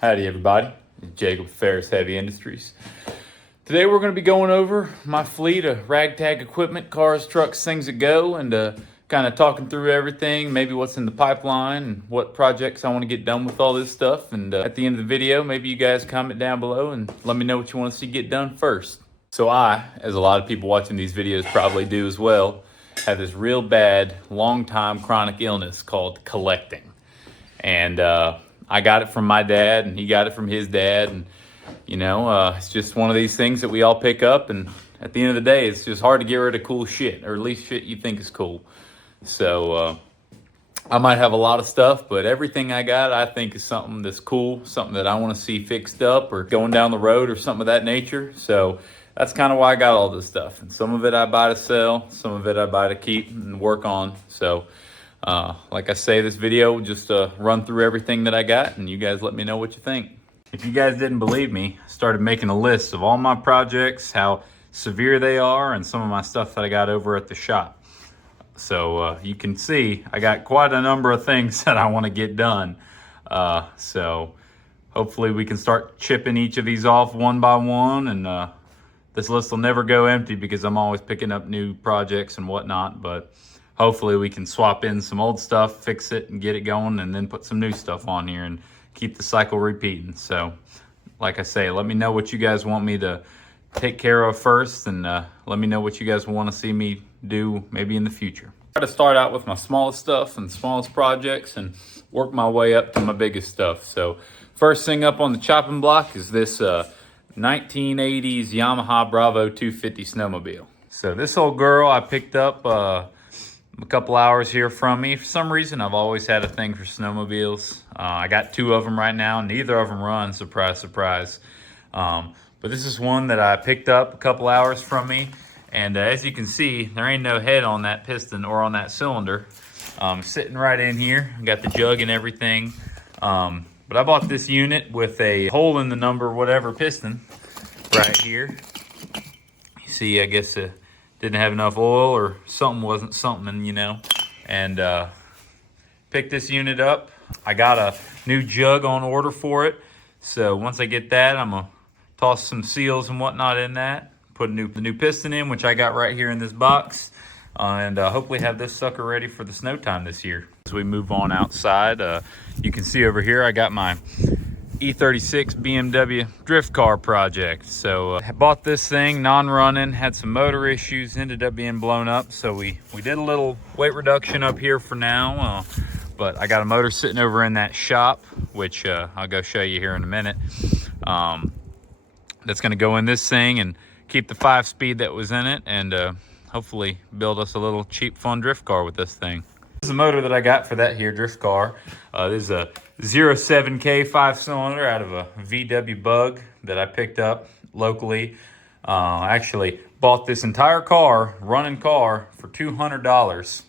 Howdy everybody, it's Jacob Ferris Heavy Industries. Today we're going to be going over my fleet of ragtag equipment, cars, trucks, things that go, and kind of talking through everything, maybe what's in the pipeline and what projects I want to get done with all this stuff. And at the end of the video, maybe you guys comment down below and let me know what you want to see get done first. So I, as a lot of people watching these videos probably do as well, have this real bad, long-time chronic illness called collecting. And I got it from my dad, and he got it from his dad, and it's just one of these things that we all pick up, and at the end of the day, it's just hard to get rid of cool shit, or at least shit you think is cool. So I might have a lot of stuff, but everything I got, I think is something that's cool, something that I want to see fixed up or going down the road or something of that nature. So that's kind of why I got all this stuff. And some of it I buy to sell, some of it I buy to keep and work on. So like I say, this video will just run through everything that I got, and you guys let me know what you think. If you guys didn't believe me, I started making a list of all my projects, how severe they are, and some of my stuff that I got over at the shop. So you can see I got quite a number of things that I want to get done. So hopefully we can start chipping each of these off one by one, and this list will never go empty because I'm always picking up new projects and whatnot. But hopefully we can swap in some old stuff, fix it, and get it going, and then put some new stuff on here and keep the cycle repeating. So like I say, let me know what you guys want me to take care of first, and let me know what you guys want to see me do maybe in the future. Try to start out with my smallest stuff and smallest projects and work my way up to my biggest stuff. So first thing up on the chopping block is this 1980s Yamaha Bravo 250 snowmobile. So this old girl I picked up a couple hours here from me. For some reason, I've always had a thing for snowmobiles. I got two of them right now. Neither of them run, surprise, surprise. But this is one that I picked up a couple hours from me. And as you can see, there ain't no head on that piston or on that cylinder. Sitting right in here. Got the jug and everything. But I bought this unit with a hole in the number whatever piston right here. You see, I guess didn't have enough oil or something wasn't something, and picked this unit up. I got a new jug on order for it. So once I get that, I'm gonna toss some seals and whatnot in that, put the new piston in, which I got right here in this box, and hopefully have this sucker ready for the snow time this year. As we move on outside, you can see over here I got my E36 BMW drift car project. So I bought this thing non-running, had some motor issues, ended up being blown up. So we did a little weight reduction up here for now, but I got a motor sitting over in that shop, which I'll go show you here in a minute. That's gonna go in this thing and keep the 5-speed that was in it, and hopefully build us a little cheap fun drift car with this thing. This is the motor that I got for that here drift car. This is a 07K 5-cylinder out of a VW Bug that I picked up locally. I actually bought this entire car, running car, for $200.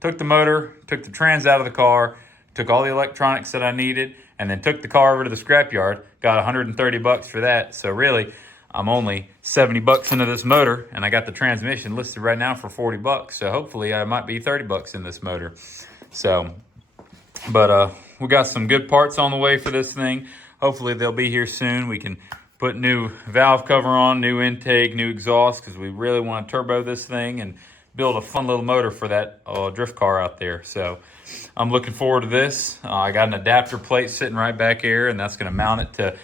Took the motor, took the trans out of the car, took all the electronics that I needed, and then took the car over to the scrapyard. Got 130 bucks for that. So really, I'm only 70 bucks into this motor, and I got the transmission listed right now for 40 bucks. So hopefully I might be 30 bucks in this motor. So, but we got some good parts on the way for this thing. Hopefully they'll be here soon. We can put new valve cover on, new intake, new exhaust, because we really want to turbo this thing and build a fun little motor for that drift car out there. So I'm looking forward to this. I got an adapter plate sitting right back here, and that's going to mount it to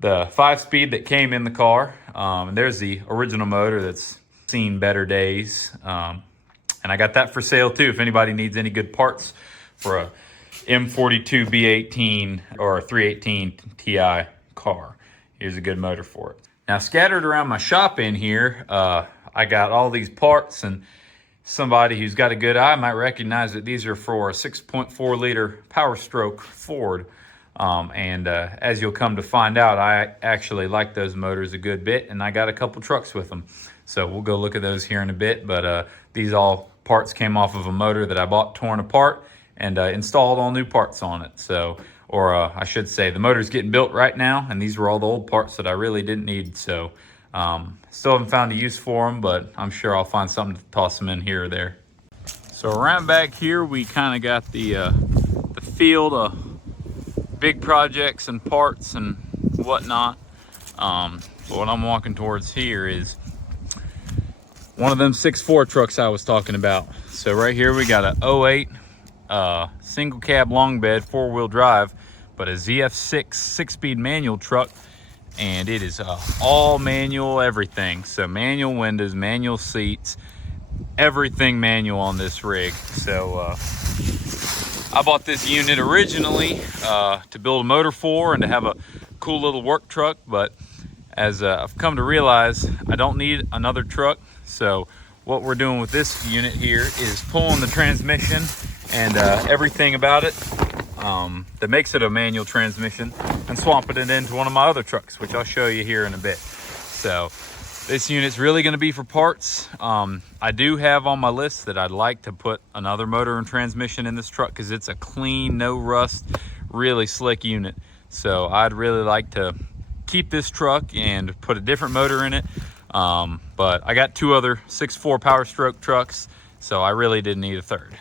the 5-speed that came in the car. And there's the original motor that's seen better days. And I got that for sale too, if anybody needs any good parts for a M42 B18 or a 318 Ti car. Here's a good motor for it. Now, scattered around my shop in here, I got all these parts, and somebody who's got a good eye might recognize that these are for a 6.4 liter Power Stroke Ford. As you'll come to find out, I actually like those motors a good bit, and I got a couple trucks with them. So we'll go look at those here in a bit, but these all parts came off of a motor that I bought torn apart and installed all new parts on it. So, or I should say, the motor's getting built right now, and these were all the old parts that I really didn't need. So still haven't found a use for them, but I'm sure I'll find something to toss them in here or there. So around back here, we kind of got the field of big projects and parts and whatnot. But what I'm walking towards here is one of them 6'4" trucks I was talking about. So right here we got a 08 single cab long bed 4-wheel drive, but a ZF6 6-speed manual truck, and it is all manual everything. So manual windows, manual seats, everything manual on this rig. So I bought this unit originally to build a motor for and to have a cool little work truck, but as I've come to realize, I don't need another truck. So what we're doing with this unit here is pulling the transmission and everything about it that makes it a manual transmission and swapping it into one of my other trucks, which I'll show you here in a bit. So this unit's really going to be for parts. I do have on my list that I'd like to put another motor and transmission in this truck because it's a clean, no rust, really slick unit. So I'd really like to keep this truck and put a different motor in it. But I got 2 other 6'4" Power Stroke trucks, so I really didn't need a third.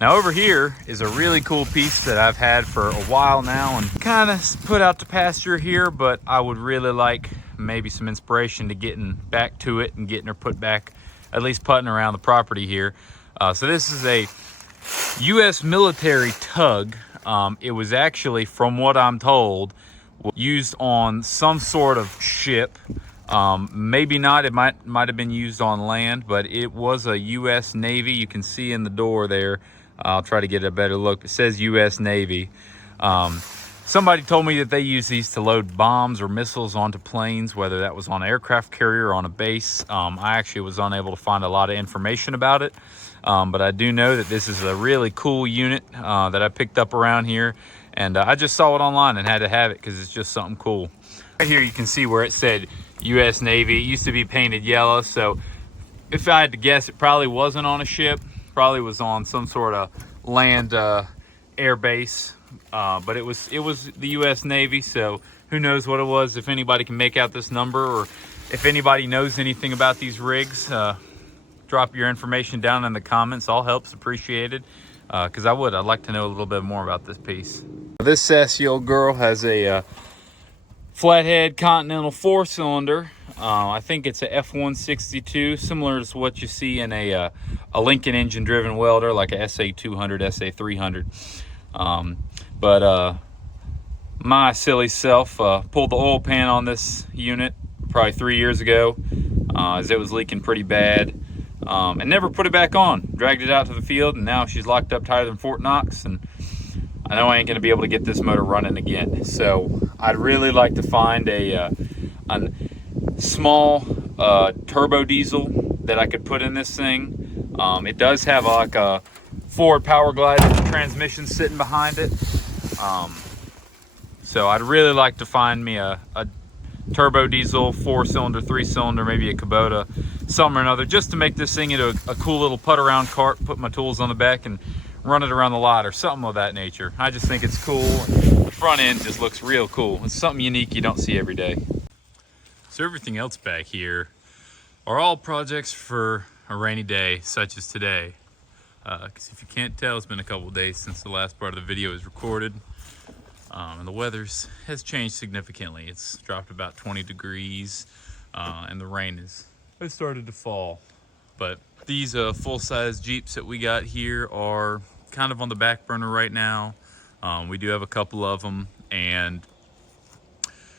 Now over here is a really cool piece that I've had for a while now and kind of put out to pasture here, but I would really like maybe some inspiration to getting back to it and getting her put back, at least putting around the property here. So this is a U.S. military tug. It was actually, from what I'm told, used on some sort of ship. Maybe not, it might have been used on land, but it was a U.S. Navy. You can see in the door there. I'll try to get a better look. It says U.S. Navy. Somebody told me that they use these to load bombs or missiles onto planes, whether that was on an aircraft carrier or on a base. I actually was unable to find a lot of information about it, but I do know that this is a really cool unit that I picked up around here, and I just saw it online and had to have it because it's just something cool. Right here you can see where it said U.S. Navy. It used to be painted yellow, so if I had to guess, it probably wasn't on a ship. Probably was on some sort of land air base, but it was the U.S. Navy, so who knows what it was. If anybody can make out this number, or if anybody knows anything about these rigs, drop your information down in the comments. All help's appreciated, because I'd like to know a little bit more about this piece. This sassy old girl has a flathead Continental 4-cylinder. I think it's a F162, similar to what you see in a Lincoln engine driven welder, like a SA200, SA300. But my silly self pulled the oil pan on this unit probably 3 years ago, as it was leaking pretty bad, and never put it back on. Dragged it out to the field, and now she's locked up tighter than Fort Knox, and I know I ain't gonna be able to get this motor running again. So I'd really like to find a small turbo diesel that I could put in this thing. It does have like a Ford Power Glide transmission sitting behind it. So I'd really like to find me a turbo diesel, 4-cylinder, 3-cylinder, maybe a Cabela, something or another, just to make this thing into a cool little put around cart, put my tools on the back and run it around the lot or something of that nature. I just think it's cool. The front end just looks real cool. It's something unique you don't see every day. So everything else back here are all projects for a rainy day such as today. Because if you can't tell, it's been a couple of days since the last part of the video is recorded. And the weather has changed significantly. It's dropped about 20 degrees and the rain has started to fall. But these full-size Jeeps that we got here are kind of on the back burner right now. We do have a couple of them, and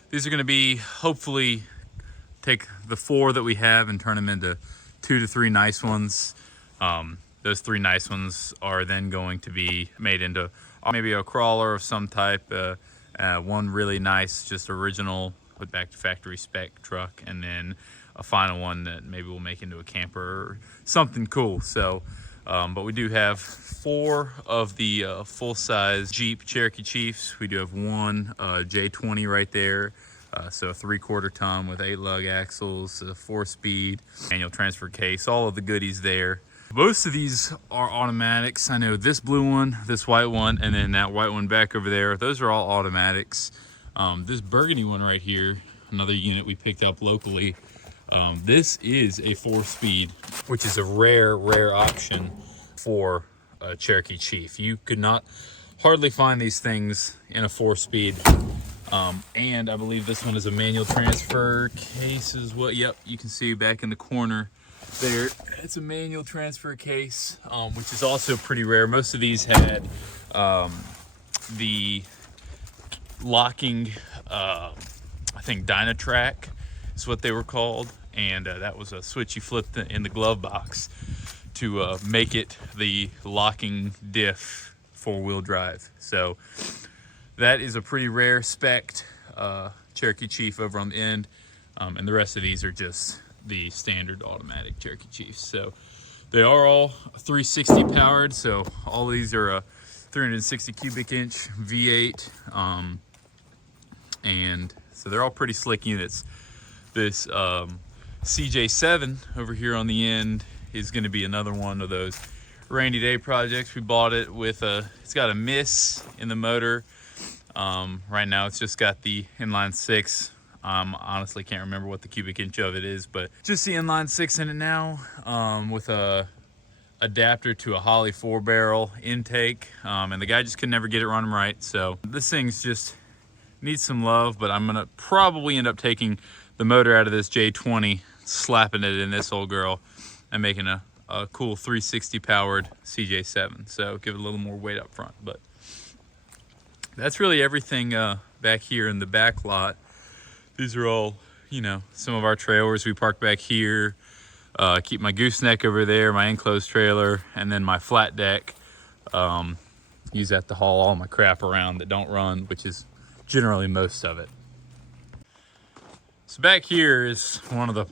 these are going to be, hopefully, take the 4 that we have and turn them into 2 to 3 nice ones. Those 3 nice ones are then going to be made into maybe a crawler of some type, one really nice, just original, put back to factory spec truck, and then a final one that maybe we'll make into a camper or something cool. So, but we do have 4 of the full-size Jeep Cherokee Chiefs. We do have one J20 right there. So a 3/4 ton with 8 lug axles, a 4-speed manual transfer case, all of the goodies there. Most of these are automatics. I know this blue one, this white one, and then that white one back over there, those are all automatics. This burgundy one right here, another unit we picked up locally, this is a 4-speed, which is a rare option for a Cherokee Chief. You could not hardly find these things in a 4-speed. And I believe this one is a manual transfer case as well. Yep, you can see back in the corner there, it's a manual transfer case, which is also pretty rare. Most of these had the locking, I think Dynatrack is what they were called, and that was a switch you flipped in the glove box to make it the locking diff 4-wheel drive. So that is a pretty rare spec Cherokee Chief over on the end, and the rest of these are just the standard automatic Cherokee Chiefs. So they are all 360 powered, so all of these are a 360 cubic inch V8, and so they're all pretty slick units. This CJ7 over here on the end is going to be another one of those rainy day projects. We bought it with it's got a miss in the motor. Right now it's just got the inline 6. Honestly can't remember what the cubic inch of it is, but just the inline 6 in it now, with a adapter to a Holley 4-barrel intake, and the guy just could never get it running right. So this thing's just needs some love, but I'm gonna probably end up taking the motor out of this J20, slapping it in this old girl, and making a cool 360 powered CJ7. So give it a little more weight up front. But that's really everything back here in the back lot. These are all, you know, some of our trailers we park back here. Keep my gooseneck over there, my enclosed trailer, and then my flat deck. Use that to haul all my crap around that don't run, which is generally most of it. So back here is one of the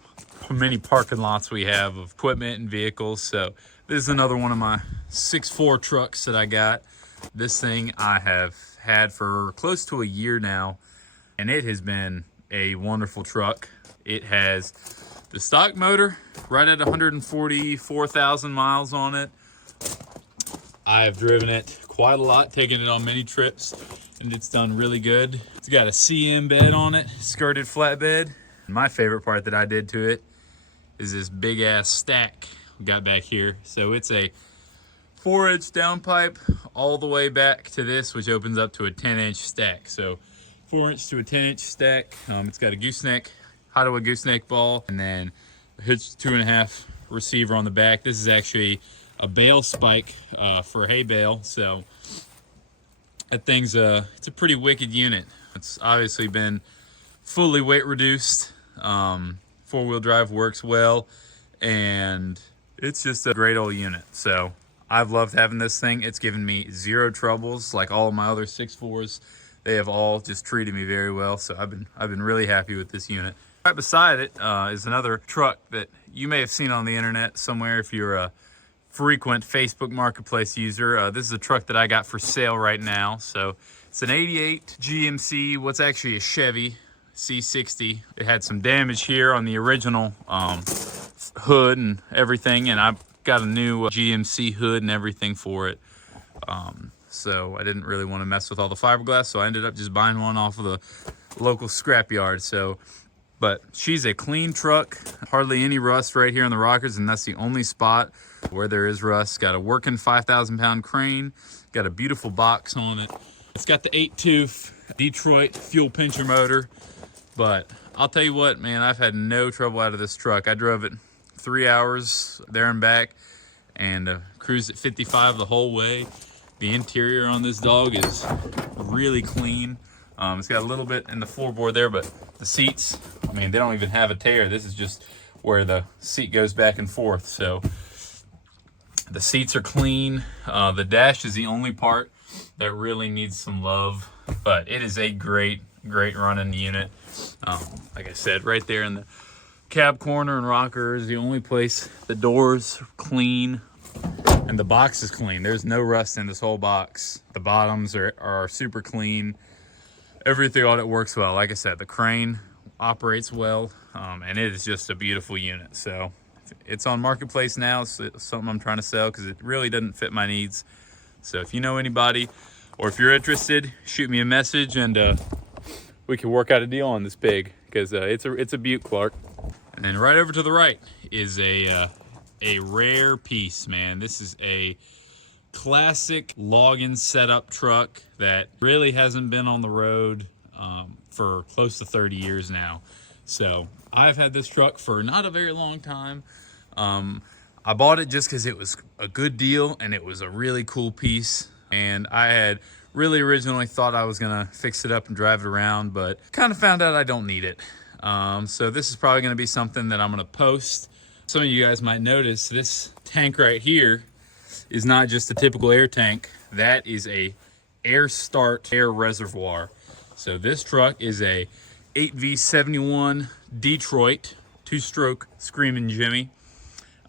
many parking lots we have of equipment and vehicles. So this is another one of my 6'4" trucks that I got. This thing I have had for close to a year now, and it has been a wonderful truck. It has the stock motor right at 144,000 miles on it. I've driven it quite a lot, taken it on many trips, and it's done really good. It's got a CM bed on it, skirted flatbed. My favorite part that I did to it is this big ass stack we got back here. So it's a 4-inch downpipe all the way back to this, which opens up to a 10-inch stack. So 4-inch to a 10-inch stack. It's got a gooseneck, Hyundai gooseneck ball, and then a hitch 2.5 receiver on the back. This is actually a bale spike for hay bale. So that thing's it's a pretty wicked unit. It's obviously been fully weight reduced. 4-wheel drive works well, and it's just a great old unit. So I've loved having this thing. It's given me zero troubles, like all of my other 6'4s. They have all just treated me very well. So I've been really happy with this unit. Right beside it is another truck that you may have seen on the internet somewhere if you're a frequent Facebook Marketplace user. This is a truck that I got for sale right now. So it's an 88 GMC, what's actually a Chevy C60. It had some damage here on the original hood and everything, and I got a new GMC hood and everything for it. So I didn't really want to mess with all the fiberglass, so I ended up just buying one off of the local scrapyard. So, but she's a clean truck, hardly any rust right here in the rockers, and that's the only spot where there is rust. Got a working 5,000-pound crane, got a beautiful box on it. It's got the 8-tooth Detroit fuel pincher motor, but I'll tell you what, man, I've had no trouble out of this truck. I drove it 3 hours there and back, and cruised at 55 the whole way. The interior on this dog is really clean. It's got a little bit in the floorboard there, but the seats, I mean, they don't even have a tear. This is just where the seat goes back and forth. So the seats are clean. The dash is the only part that really needs some love, but it is a great running unit. Like I said, right there in the cab corner and rocker is the only place. The doors are clean, and the box is clean. There's no rust in this whole box. The bottoms are super clean. Everything on it works well. Like I said, the crane operates well, and it is just a beautiful unit. So it's on Marketplace now. It's something I'm trying to sell because it really doesn't fit my needs. So if you know anybody, or if you're interested, shoot me a message, and we can work out a deal on this pig, because it's a beaut, Clark. And then right over to the right is a rare piece, man. This is a classic logging setup truck that really hasn't been on the road for close to 30 years now. So I've had this truck for not a very long time. I bought it just because it was a good deal and it was a really cool piece. And I had really originally thought I was gonna fix it up and drive it around, but kind of found out I don't need it. So this is probably gonna be something that I'm gonna post. Some of you guys might notice this tank right here is not just a typical air tank. That is a air start air reservoir. So this truck is a 8V71 Detroit 2-stroke Screaming Jimmy.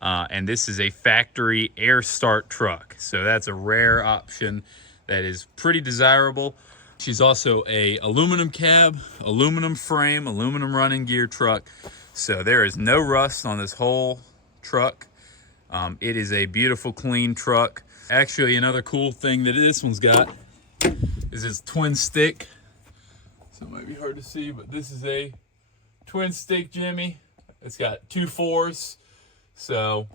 And this is a factory air start truck. So that's a rare option that is pretty desirable. She's also a aluminum cab, aluminum frame, aluminum running gear truck. So there is no rust on this whole truck. It is a beautiful, clean truck. Actually, another cool thing that this one's got is its twin stick. So it might be hard to see, but this is a twin stick Jimmy. It's got 2 4s. So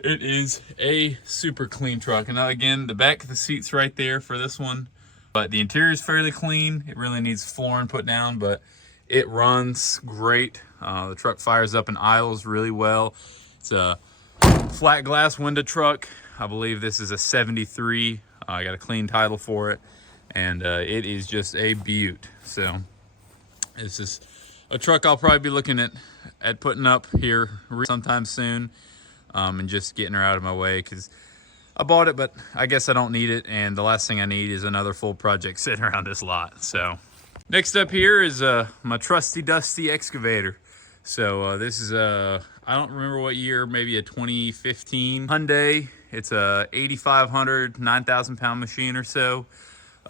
it is a super clean truck. And now again, the back of the seat's right there for this one. But the interior is fairly clean. It really needs flooring put down, but it runs great. The truck fires up in aisles really well. It's a flat glass window truck. I believe this is a 73. I got a clean title for it. And it is just a beaut. So it's just a truck I'll probably be looking at putting up here sometime soon, and just getting her out of my way, because I bought it, but I guess I don't need it, and the last thing I need is another full project sitting around this lot. So next up here is my trusty dusty excavator. So this is I don't remember what year, maybe a 2015 Hyundai. It's a 8,500 9,000 pound machine or so.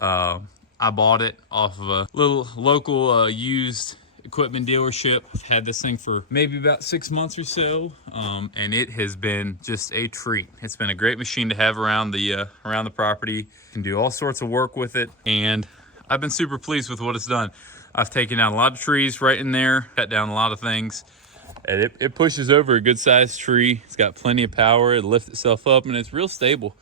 I bought it off of a little local used equipment dealership. I've had this thing for maybe about 6 months or so, and it has been just a treat. It's been a great machine to have around the property. You can do all sorts of work with it, and I've been super pleased with what it's done. I've taken down a lot of trees right in there, cut down a lot of things, and it pushes over a good sized tree. It's got plenty of power. It lifts itself up, and it's real stable.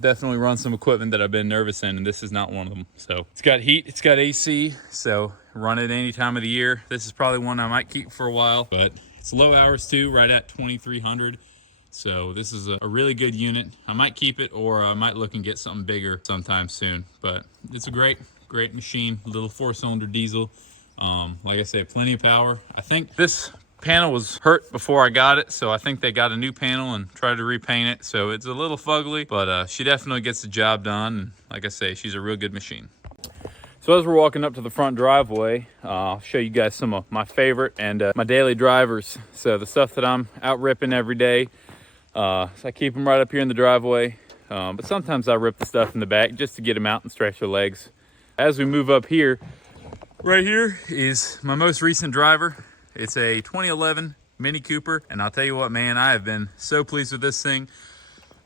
Definitely run some equipment that I've been nervous in, and this is not one of them. So it's got heat, it's got AC, so run it any time of the year. This is probably one I might keep for a while, but it's low hours too, right at 2,300. So this is a really good unit. I might keep it, or I might look and get something bigger sometime soon. But it's a great machine, little 4-cylinder diesel. Like I said, plenty of power. I think this panel was hurt before I got it, so I think they got a new panel and tried to repaint it. So it's a little fugly, but she definitely gets the job done. And like I say, she's a real good machine. So as we're walking up to the front driveway, I'll show you guys some of my favorite and my daily drivers. So the stuff that I'm out ripping every day. So I keep them right up here in the driveway, but sometimes I rip the stuff in the back just to get them out and stretch their legs. As we move up here, right here is my most recent driver. It's a 2011 Mini Cooper, and I'll tell you what, man, I have been so pleased with this thing.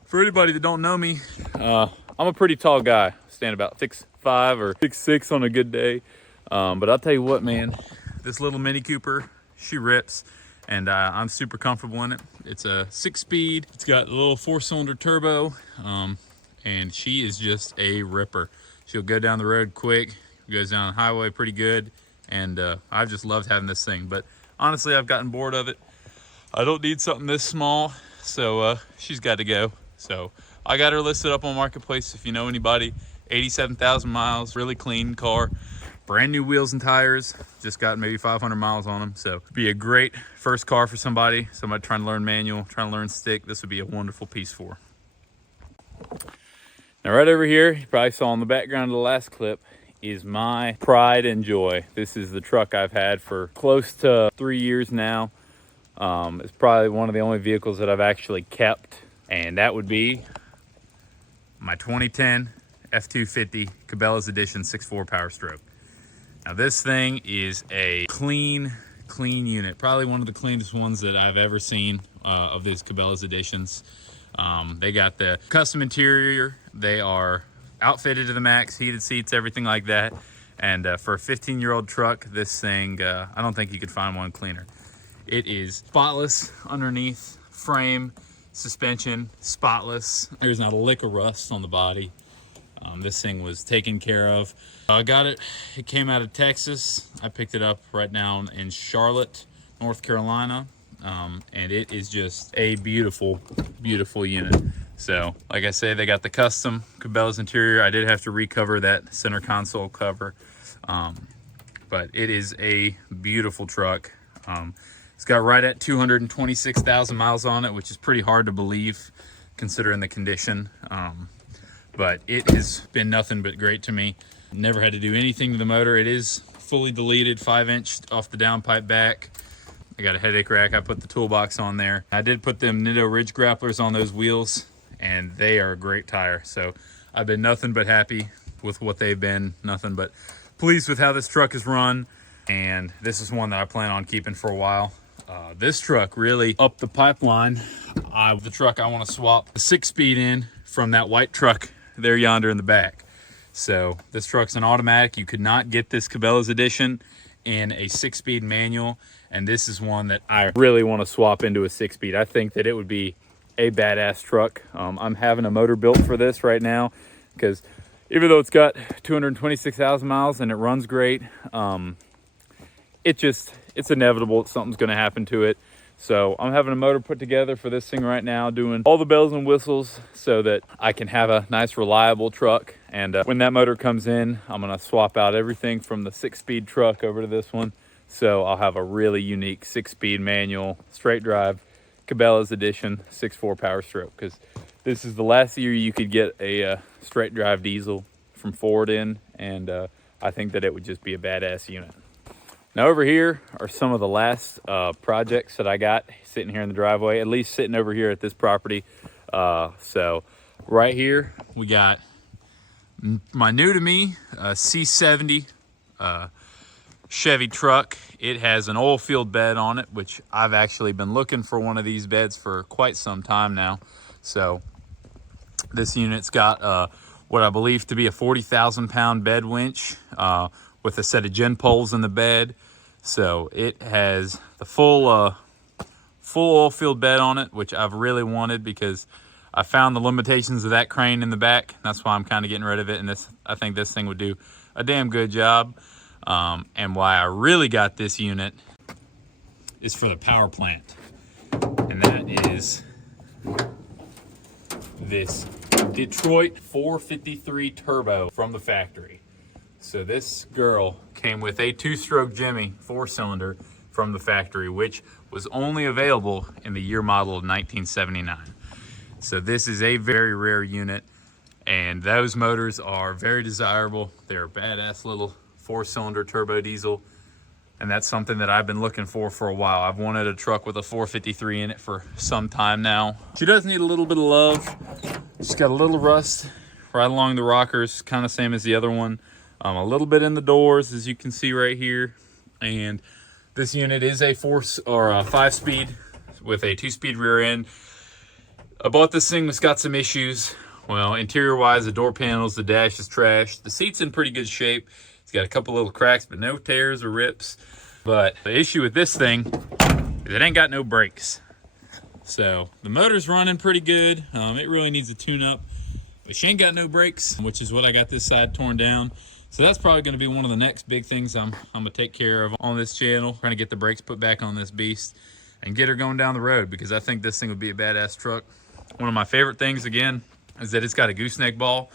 For anybody that don't know me, I'm a pretty tall guy. I stand about 6'5" or 6'6" on a good day. But I'll tell you what, man, this little Mini Cooper, she rips, and I'm super comfortable in it. It's a 6-speed. It's got a little 4-cylinder turbo, and she is just a ripper. She'll go down the road quick, goes down the highway pretty good, and I've just loved having this thing. But honestly, I've gotten bored of it. I don't need something this small, so she's got to go. So I got her listed up on Marketplace if you know anybody. 87,000 miles, really clean car, brand new wheels and tires, just got maybe 500 miles on them. So it'd be a great first car for somebody trying to learn manual, trying to learn stick. This would be a wonderful piece for. Now right over here, you probably saw in the background of the last clip, is my pride and joy. This is the truck I've had for close to 3 years now. It's probably one of the only vehicles that I've actually kept, and that would be my 2010 F250 Cabela's Edition 6.4 Power Stroke. Now this thing is a clean unit, probably one of the cleanest ones that I've ever seen of these Cabela's Editions. They got the custom interior, they are outfitted to the max, heated seats, everything like that. And for a 15-year-old truck, this thing, I don't think you could find one cleaner. It is spotless underneath, frame, suspension, spotless. There's not a lick of rust on the body. This thing was taken care of. I got it. It came out of Texas. I picked it up right now in Charlotte, North Carolina. And it is just a beautiful, beautiful unit. So, like I say, they got the custom Cabela's interior. I did have to recover that center console cover. But it is a beautiful truck. It's got right at 226,000 miles on it, which is pretty hard to believe considering the condition. But it has been nothing but great to me. Never had to do anything to the motor. It is fully deleted, 5-inch off the downpipe back. I got a headache rack. I put the toolbox on there. I did put them Nitto Ridge grapplers on those wheels, and they are a great tire. So I've been nothing but happy with what they've been, nothing but pleased with how this truck is run. And this is one that I plan on keeping for a while. This truck really upped the pipeline. The truck I want to swap the 6-speed in from that white truck there yonder in the back. So this truck's an automatic. You could not get this Cabela's edition in a 6-speed manual, and this is one that I really want to swap into a 6-speed. I think that it would be a badass truck. I'm having a motor built for this right now because even though it's got 226,000 miles and it runs great, it's inevitable that something's going to happen to it. So I'm having a motor put together for this thing right now, doing all the bells and whistles so that I can have a nice reliable truck. And when that motor comes in, I'm going to swap out everything from the 6-speed truck over to this one. So I'll have a really unique 6-speed manual, straight drive, Cabela's edition, 6.4 power stroke. Because this is the last year you could get a straight drive diesel from Ford in. And I think that it would just be a badass unit. Now over here are some of the last projects that I got sitting here in the driveway, at least sitting over here at this property. So right here, we got my new to me C70 Chevy truck. It has an oil field bed on it, which I've actually been looking for one of these beds for quite some time now. So this unit's got what I believe to be a 40,000 pound bed winch with a set of gin poles in the bed. So it has the full oil field bed on it, which I've really wanted because I found the limitations of that crane in the back. That's why I'm kind of getting rid of it. And I think this thing would do a damn good job. And why I really got this unit is for the power plant. And that is this Detroit 453 turbo from the factory. So this girl came with a 2-stroke Jimmy 4-cylinder from the factory, which was only available in the year model of 1979. So this is a very rare unit, and those motors are very desirable. They're a badass little 4-cylinder turbo diesel, and that's something that I've been looking for a while. I've wanted a truck with a 453 in it for some time now. She does need a little bit of love. She's got a little rust right along the rockers, kind of same as the other one. A little bit in the doors, as you can see right here. And this unit is a 5-speed with a 2-speed rear end. I bought this thing, it's got some issues. Well, interior wise, the door panels, the dash is trashed. The seat's in pretty good shape. It's got a couple little cracks, but no tears or rips. But the issue with this thing is it ain't got no brakes. So the motor's running pretty good. It really needs a tune-up, but she ain't got no brakes, which is what I got this side torn down. So that's probably going to be one of the next big things I'm going to take care of on this channel. Trying to get the brakes put back on this beast and get her going down the road, because I think this thing would be a badass truck. One of my favorite things, again, is that it's got a gooseneck ball,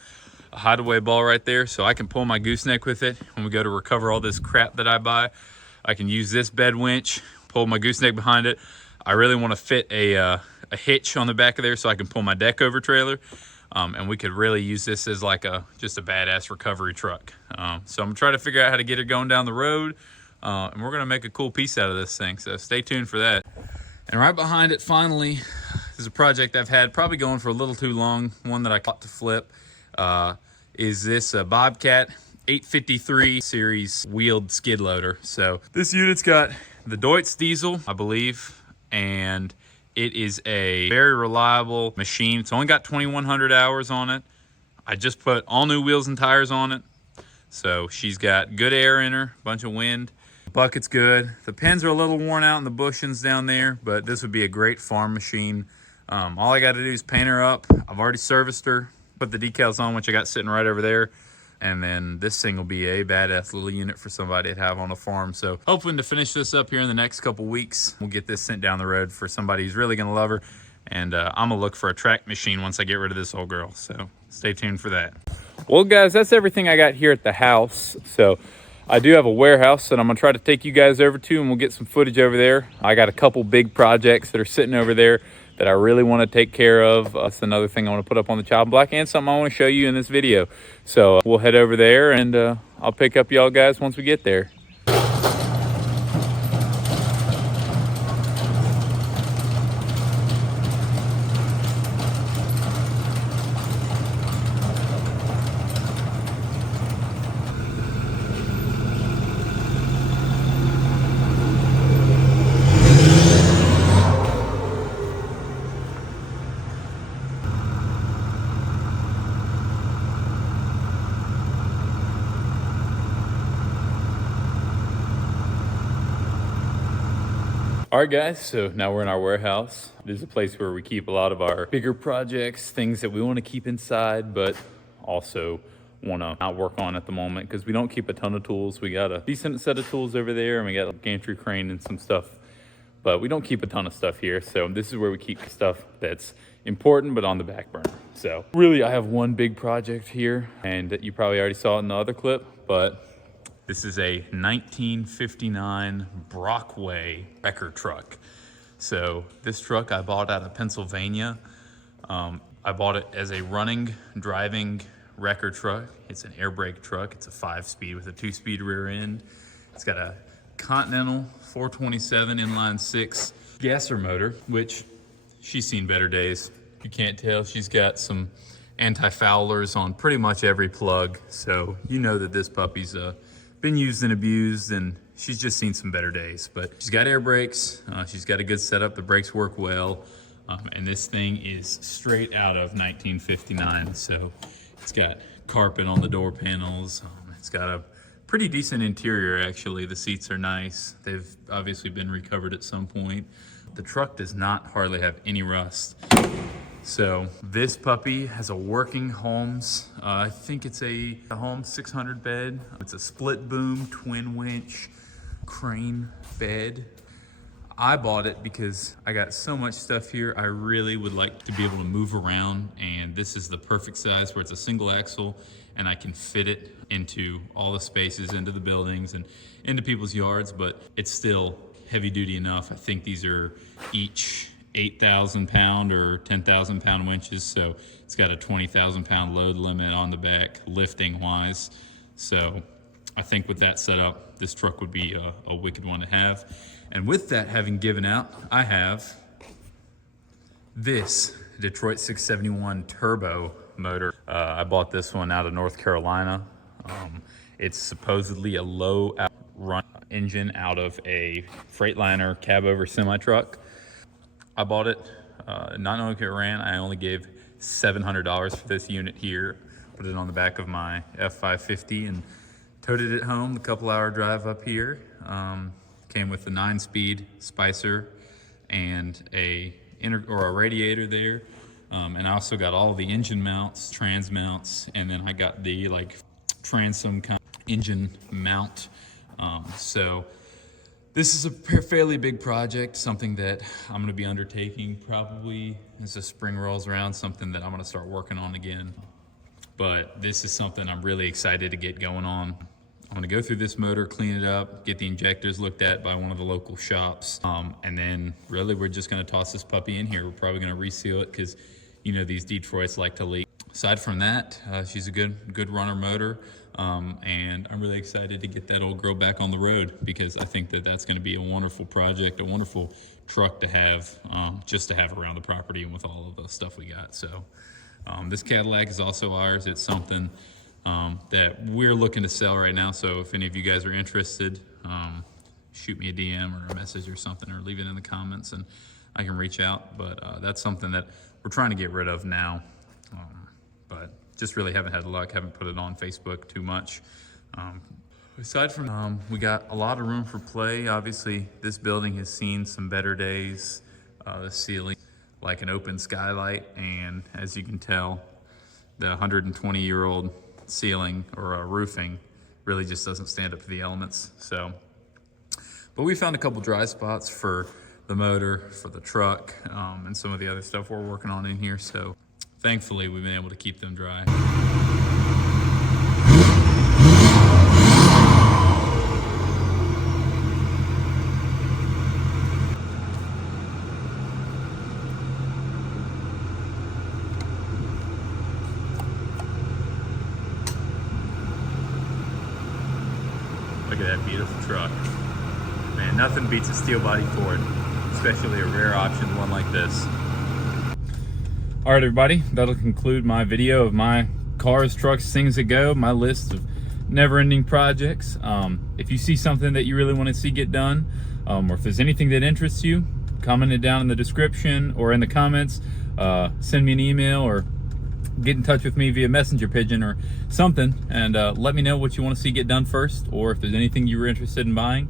a hideaway ball right there, so I can pull my gooseneck with it when we go to recover all this crap that I buy. I can use this bed winch, pull my gooseneck behind it. I really want to fit a hitch on the back of there so I can pull my deck over trailer. And we could really use this as like just a badass recovery truck. So I'm gonna try to figure out how to get it going down the road, and we're gonna make a cool piece out of this thing. So stay tuned for that. And right behind it, finally, is a project I've had probably going for a little too long. One that I got to flip is this Bobcat 853 series wheeled skid loader. So this unit's got the Deutz diesel, I believe, and it is a very reliable machine. It's only got 2,100 hours on it. I just put all new wheels and tires on it. So she's got good air in her, bunch of wind. The bucket's good. The pins are a little worn out in the bushings down there, but this would be a great farm machine. All I got to do is paint her up. I've already serviced her, put the decals on, which I got sitting right over there. And then this thing will be a badass little unit for somebody to have on a farm. So hoping to finish this up here in the next couple weeks. We'll get this sent down the road for somebody who's really gonna love her. And I'm gonna look for a track machine once I get rid of this old girl. So stay tuned for that. Well guys, that's everything I got here at the house. So I do have a warehouse that I'm gonna try to take you guys over to, and we'll get some footage over there. I got a couple big projects that are sitting over there that I really want to take care of. That's another thing I want to put up on the Child Block, and something I want to show you in this video. So we'll head over there, and I'll pick up y'all guys once we get there. All right guys, so now we're in our warehouse. This is a place where we keep a lot of our bigger projects, things that we want to keep inside, but also want to not work on at the moment because we don't keep a ton of tools. We got a decent set of tools over there, and we got a gantry crane and some stuff, but we don't keep a ton of stuff here. So this is where we keep stuff that's important but on the back burner. So really I have one big project here, and you probably already saw it in the other clip, but this is a 1959 Brockway wrecker truck. So this truck I bought out of Pennsylvania. I bought it as a running, driving wrecker truck. It's an air brake truck. It's a 5-speed with a 2-speed rear end. It's got a Continental 427 inline 6 gasser motor, which she's seen better days. You can't tell, she's got some anti-foulers on pretty much every plug. So you know that this puppy's been used and abused, and she's just seen some better days. But she's got air brakes, she's got a good setup, the brakes work well, and this thing is straight out of 1959. So it's got carpet on the door panels, it's got a pretty decent interior actually. The seats are nice, they've obviously been recovered at some point. The truck does not hardly have any rust. So this puppy has a working Holmes. I think it's a Holmes 600 bed. It's a split boom, twin winch, crane bed. I bought it because I got so much stuff here. I really would like to be able to move around, and this is the perfect size where it's a single axle and I can fit it into all the spaces, into the buildings and into people's yards, but it's still heavy duty enough. I think these are each 8,000 pound or 10,000 pound winches. So it's got a 20,000 pound load limit on the back, lifting wise. So I think with that setup, this truck would be a wicked one to have. And with that having given out, I have this Detroit 671 turbo motor. I bought this one out of North Carolina. It's supposedly a low run engine out of a Freightliner cab over semi truck. I bought it, not knowing if it ran. I only gave $700 for this unit here. Put it on the back of my F550 and toted it home. A couple-hour drive up here. Came with a 9-speed Spicer and a radiator there. And I also got all the engine mounts, trans mounts, and then I got the transom kind of engine mount. So this is a fairly big project, something that I'm gonna be undertaking probably as the spring rolls around, something that I'm gonna start working on again. But this is something I'm really excited to get going on. I'm gonna go through this motor, clean it up, get the injectors looked at by one of the local shops. And then really we're just gonna toss this puppy in here. We're probably gonna reseal it because you know these Detroits like to leak. Aside from that, she's a good runner motor. And I'm really excited to get that old girl back on the road because I think that that's going to be a wonderful project, a wonderful truck to have, just to have around the property and with all of the stuff we got. So this Cadillac is also ours. It's something that we're looking to sell right now. So if any of you guys are interested, shoot me a DM or a message or something, or leave it in the comments and I can reach out. But that's something that we're trying to get rid of now. But just really haven't had luck, haven't put it on Facebook too much. Aside from, we got a lot of room for play. Obviously, this building has seen some better days. The ceiling, like an open skylight, and as you can tell, the 120-year-old ceiling or roofing really just doesn't stand up to the elements. So, but we found a couple dry spots for the motor, for the truck, and some of the other stuff we're working on in here. So thankfully we've been able to keep them dry. Look at that beautiful truck. Man, nothing beats a steel body Ford, especially a rare option one like this. All right, everybody, that'll conclude my video of my cars, trucks, things that go, my list of never-ending projects. If you see something that you really want to see get done, or if there's anything that interests you, comment it down in the description or in the comments. Send me an email or get in touch with me via messenger pigeon or something, and let me know what you want to see get done first, or if there's anything you were interested in buying,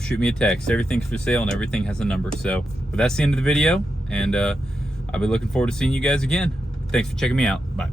shoot me a text. Everything's for sale and everything has a number. So, but that's the end of the video, and I'll be looking forward to seeing you guys again. Thanks for checking me out. Bye.